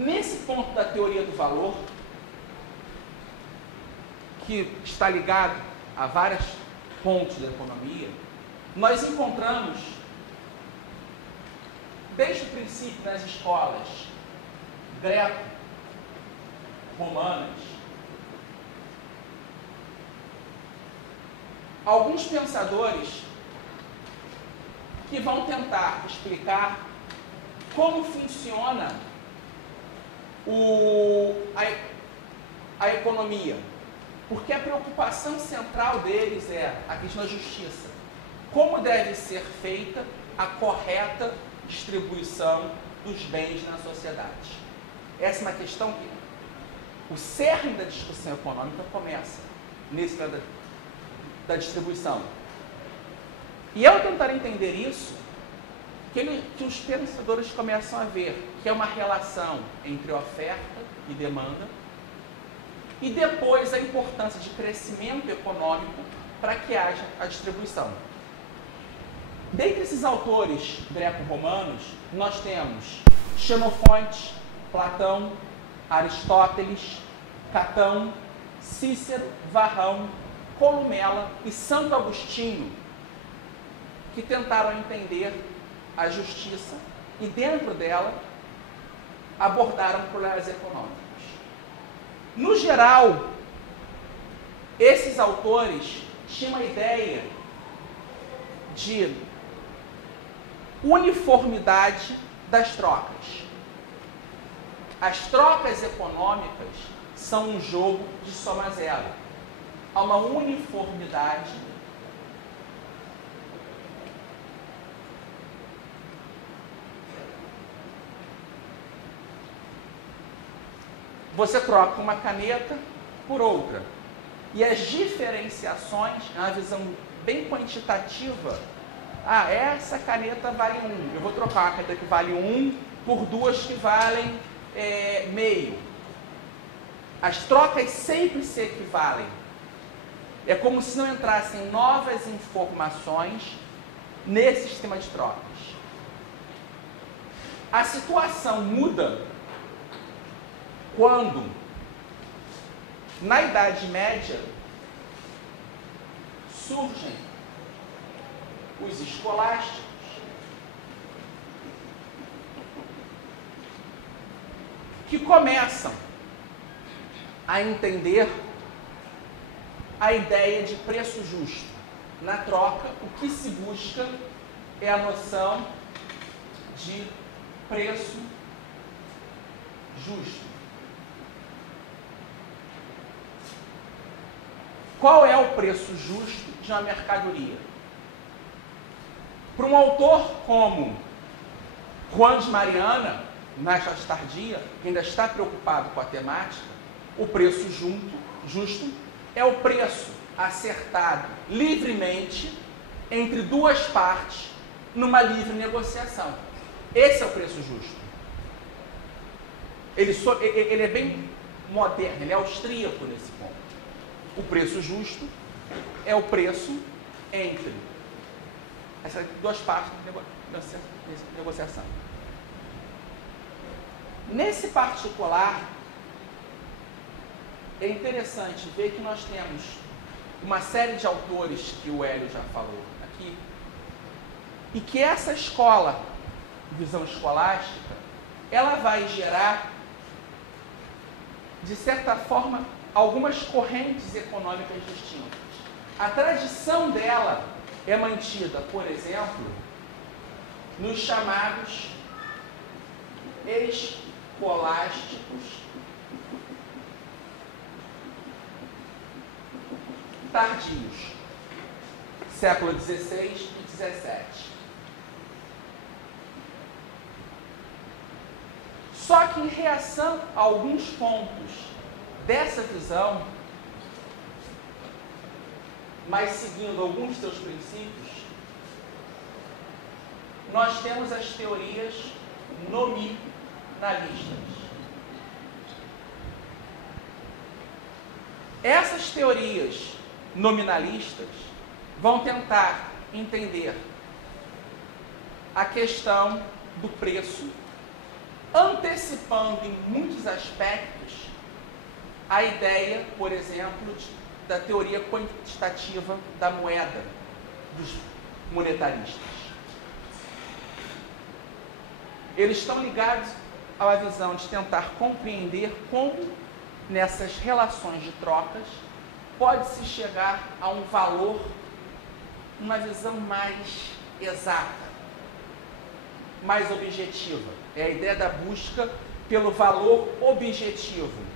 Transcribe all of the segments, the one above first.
Nesse ponto da teoria do valor, que está ligado a vários pontos da economia, nós encontramos, desde o princípio nas escolas greco-romanas, alguns pensadores que vão tentar explicar como funciona a economia. Porque a preocupação central deles é a questão da justiça. Como deve ser feita a correta distribuição dos bens na sociedade. Essa é uma questão que o cerne da discussão econômica começa nesse da distribuição. E ao tentar entender isso, que os pensadores começam a ver que é uma relação entre oferta e demanda, e depois a importância de crescimento econômico para que haja a distribuição. Dentre esses autores greco-romanos, nós temos Xenofonte, Platão, Aristóteles, Catão, Cícero, Varrão, Columela e Santo Agostinho, que tentaram entender a justiça e, dentro dela, abordaram problemas econômicos. No geral, esses autores tinham a ideia de uniformidade das trocas. As trocas econômicas são um jogo de soma zero. Há uma uniformidade você troca uma caneta por outra. E as diferenciações, é uma visão bem quantitativa. Ah, essa caneta vale 1. Eu vou trocar uma caneta que vale 1 por duas que valem meio. As trocas sempre se equivalem. É como se não entrassem novas informações nesse sistema de trocas. A situação muda quando, na Idade Média, surgem os escolásticos, que começam a entender a ideia de preço justo. Na troca, o que se busca é a noção de preço justo. Qual é o preço justo de uma mercadoria? Para um autor como Juan de Mariana, mais tardia, que ainda está preocupado com a temática, o preço justo é o preço acertado livremente entre duas partes numa livre negociação. Esse é o preço justo. Ele é bem moderno, ele é austríaco nesse ponto. O preço justo é o preço entre essas duas partes de negociação. Nesse particular, é interessante ver que nós temos uma série de autores que o Hélio já falou aqui, e que essa escola, visão escolástica, ela vai gerar, de certa forma, algumas correntes econômicas distintas. A tradição dela é mantida, por exemplo, nos chamados escolásticos tardios, século XVI e XVII. Só que, em reação a alguns pontos dessa visão, mas seguindo alguns de seus princípios, nós temos as teorias nominalistas. Essas teorias nominalistas vão tentar entender a questão do preço antecipando em muitos aspectos a ideia, por exemplo, da teoria quantitativa da moeda dos monetaristas. Eles estão ligados à visão de tentar compreender como, nessas relações de trocas, pode-se chegar a um valor, uma visão mais exata, mais objetiva. É a ideia da busca pelo valor objetivo.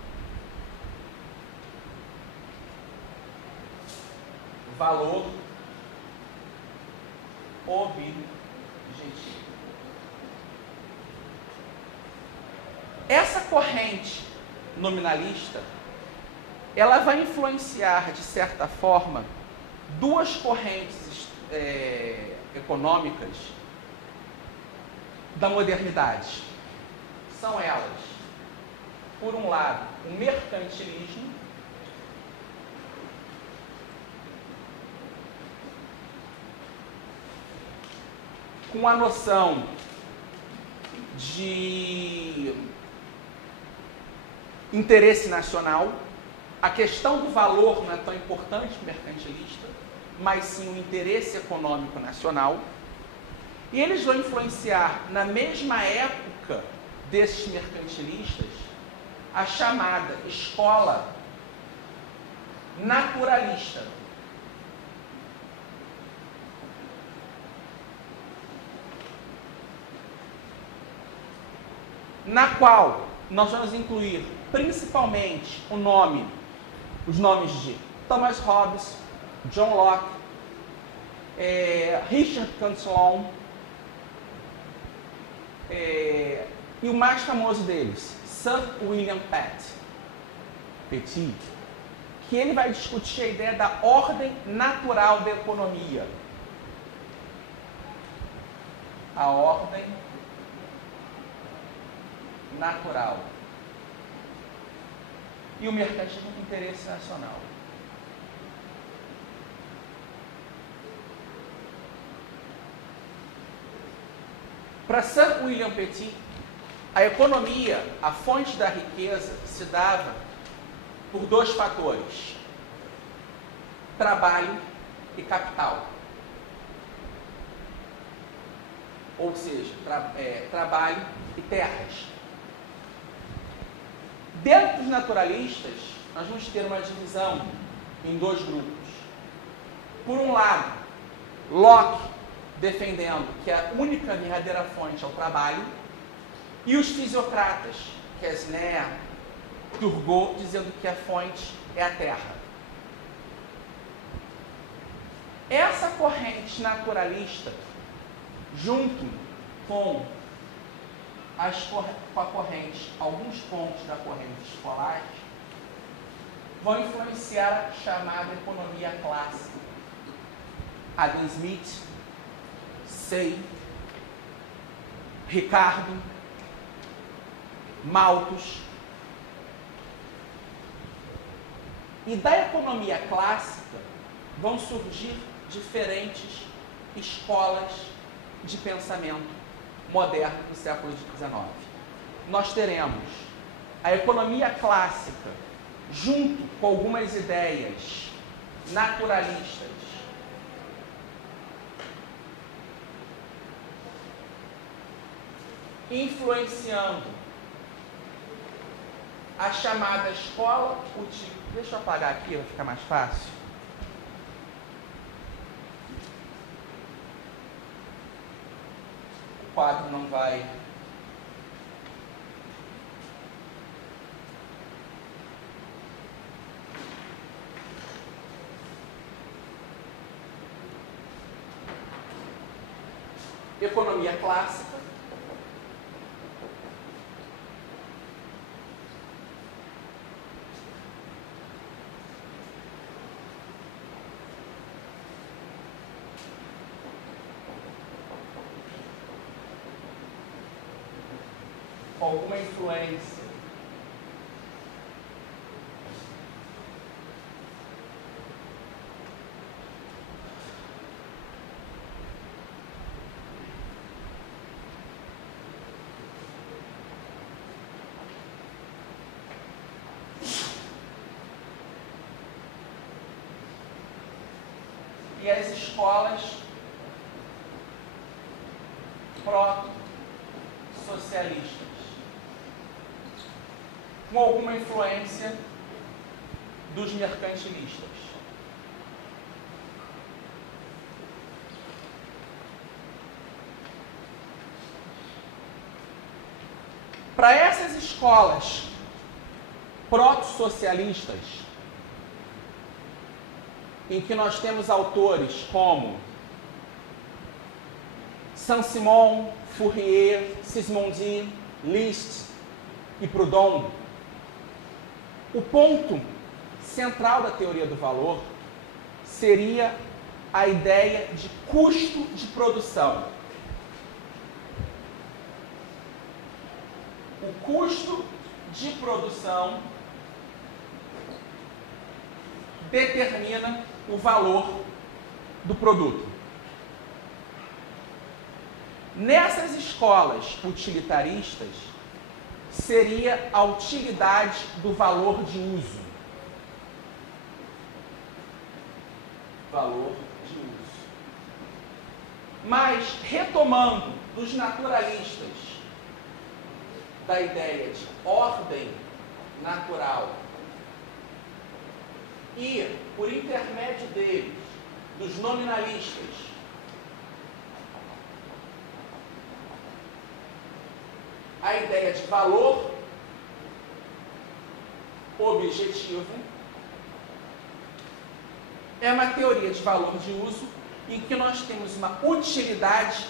Valor objetivo. Essa corrente nominalista, ela vai influenciar, de certa forma, duas correntes econômicas da modernidade. São elas, por um lado, o mercantilismo, com a noção de interesse nacional. A questão do valor não é tão importante para o mercantilista, mas sim o interesse econômico nacional. E eles vão influenciar, na mesma época desses mercantilistas, a chamada escola naturalista. Na qual nós vamos incluir principalmente os nomes de Thomas Hobbes, John Locke, Richard Cantillon, e o mais famoso deles, Sir William Petit, que ele vai discutir a ideia da ordem natural da economia. A ordem natural. E o mercantilismo de interesse nacional. Para Sir William Petit, a economia, a fonte da riqueza, se dava por dois fatores: trabalho e capital. Ou seja, trabalho e terras. Dentro dos naturalistas, nós vamos ter uma divisão em dois grupos. Por um lado, Locke defendendo que a única verdadeira fonte é o trabalho, e os fisiocratas, Quesnay, Turgot, dizendo que a fonte é a terra. Essa corrente naturalista, junto com a corrente, alguns pontos da corrente escolástica, vão influenciar a chamada economia clássica. Adam Smith, Say, Ricardo, Malthus. E da economia clássica vão surgir diferentes escolas de pensamento moderno do século XIX. Nós teremos a economia clássica junto com algumas ideias naturalistas influenciando a chamada escola utilizada. Deixa eu apagar aqui, vai ficar mais fácil. O quadro não vai... Economia clássica. Alguma influência e as escolas proto-socialistas, com alguma influência dos mercantilistas. Para essas escolas proto-socialistas, em que nós temos autores como Saint-Simon, Fourier, Sismondi, Liszt e Proudhon, o ponto central da teoria do valor seria a ideia de custo de produção. O custo de produção determina o valor do produto. Nessas escolas utilitaristas, seria a utilidade do valor de uso. Valor de uso. Mas, retomando dos naturalistas, da ideia de ordem natural e, por intermédio deles, dos nominalistas, a ideia de valor objetivo, é uma teoria de valor de uso em que nós temos uma utilidade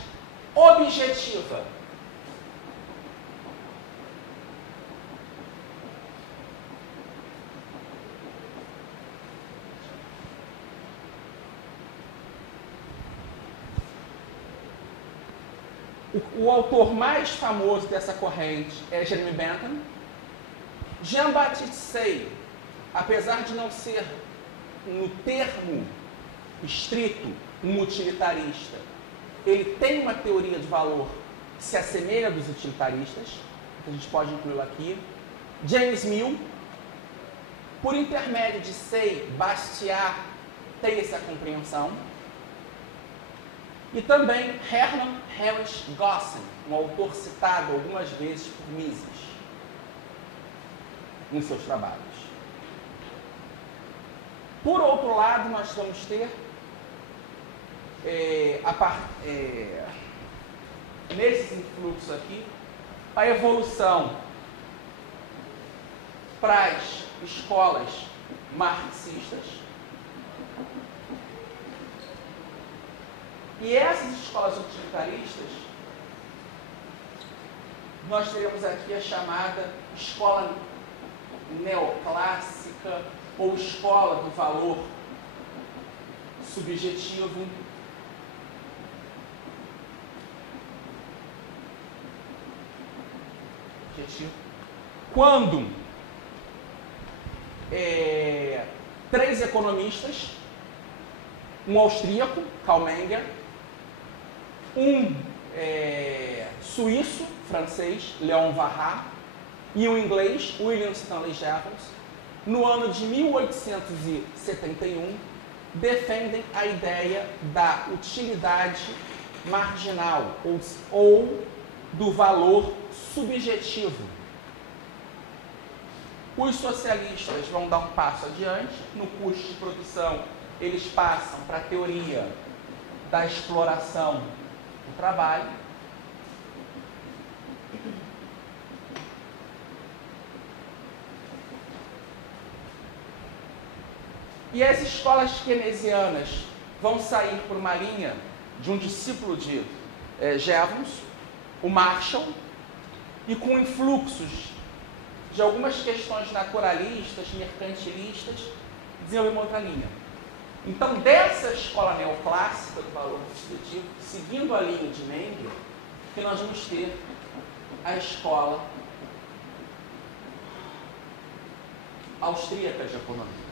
objetiva. O autor mais famoso dessa corrente é Jeremy Bentham. Jean-Baptiste Say, apesar de não ser, no termo estrito, um utilitarista, ele tem uma teoria de valor que se assemelha dos utilitaristas, que a gente pode incluí-lo aqui. James Mill, por intermédio de Say, Bastiat tem essa compreensão. E também Hermann Heinrich Gossen, um autor citado algumas vezes por Mises em seus trabalhos. Por outro lado, nós vamos ter nesses influxos aqui a evolução para as escolas marxistas. E essas escolas utilitaristas, nós teremos aqui a chamada escola neoclássica ou escola do valor subjetivo. Quando três economistas, um austríaco, Karl Menger, um suíço, francês, Léon Warrat, e um inglês, William Stanley Jevons, no ano de 1871, defendem a ideia da utilidade marginal ou do valor subjetivo. Os socialistas vão dar um passo adiante. No custo de produção, eles passam para a teoria da exploração do trabalho. E as escolas keynesianas vão sair por uma linha de um discípulo de Jevons, o Marshall, e com influxos de algumas questões naturalistas, mercantilistas, desenvolver uma outra linha. Então, dessa escola neoclássica do valor subjetivo, seguindo a linha de Menger, que nós vamos ter a escola austríaca de economia.